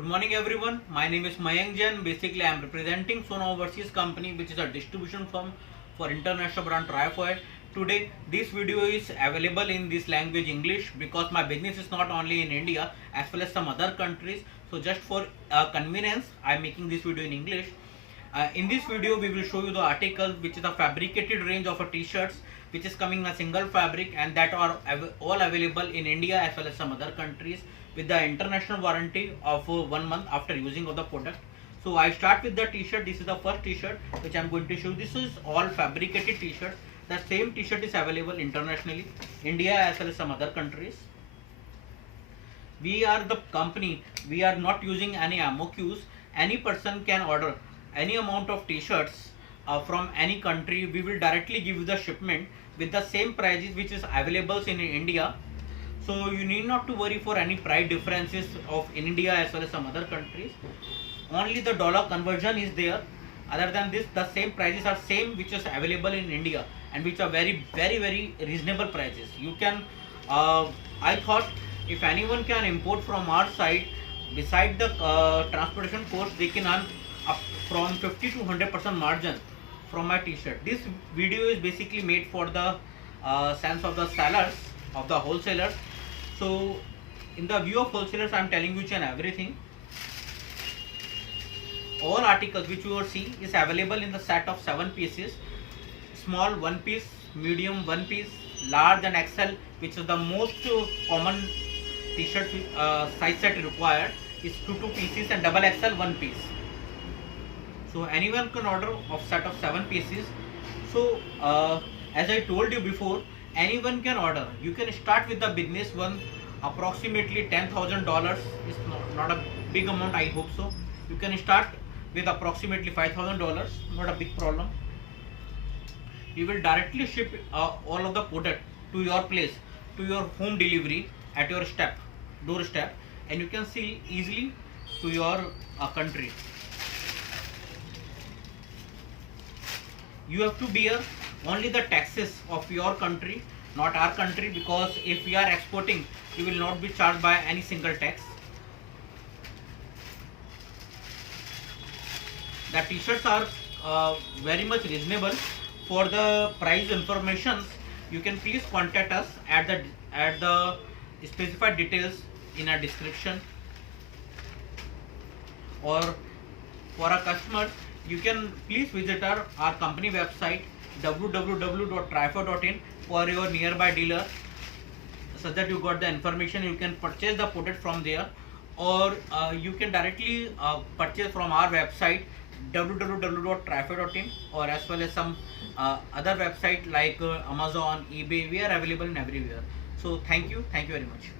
Good morning everyone. My name is Mayank Jain. Basically, I am representing Sona Overseas Company, which is a distribution firm for international brand Trifoil. Today, this video is available in this language English because my business is not only in India as well as some other countries. So just for convenience, I am making this video in English. In this video, we will show you the article, which is a fabricated range of t-shirts, which is coming in a single fabric and that are all available in India as well as some other countries with the international warranty of 1 month after using of the product. So I start with the t-shirt. This is the first t-shirt which I am going to show. This is all fabricated t-shirts. The same t-shirt is available internationally, India as well as some other countries. We are the company, we are not using any MOQs. Any person can order any amount of t-shirts from any country. We will directly give you the shipment with the same prices which is available in India. So you need not to worry for any price differences of in India as well as some other countries. Only the dollar conversion is there. Other than this, the same prices are same which is available in India and which are very reasonable prices. You can I thought if anyone can import from our side, beside the transportation cost, they can earn up from 50 to 100% margin from my t-shirt. This video is basically made for the sense of the sellers, of the wholesalers. So in the view of wholesalers, I am telling you each and everything. All articles which you will see is available in the set of 7 pieces. Small 1 piece, medium 1 piece, large and XL, which is the most common t-shirt size set required, is 2 pieces, and double XL 1 piece. So anyone can order of set of 7 pieces. So as I told you before, anyone can order. You can start with the business one, approximately $10,000 is not a big amount, I hope so. You can start with approximately $5,000, not a big problem. You will directly ship all of the product to your place, to your home delivery at your doorstep, and you can sell easily to your country. You have to bear only the taxes of your country, not our country, because if we are exporting, you will not be charged by any single tax. The t-shirts are very much reasonable. For the price informations, you can please contact us at the specified details in our description, or for our customers, you can please visit our company website www.trifoil.in for your nearby dealer, so that you got the information. You can purchase the product from there, or you can directly purchase from our website www.trifoil.in, or as well as some other website like Amazon, eBay. We are available in everywhere. So thank you very much.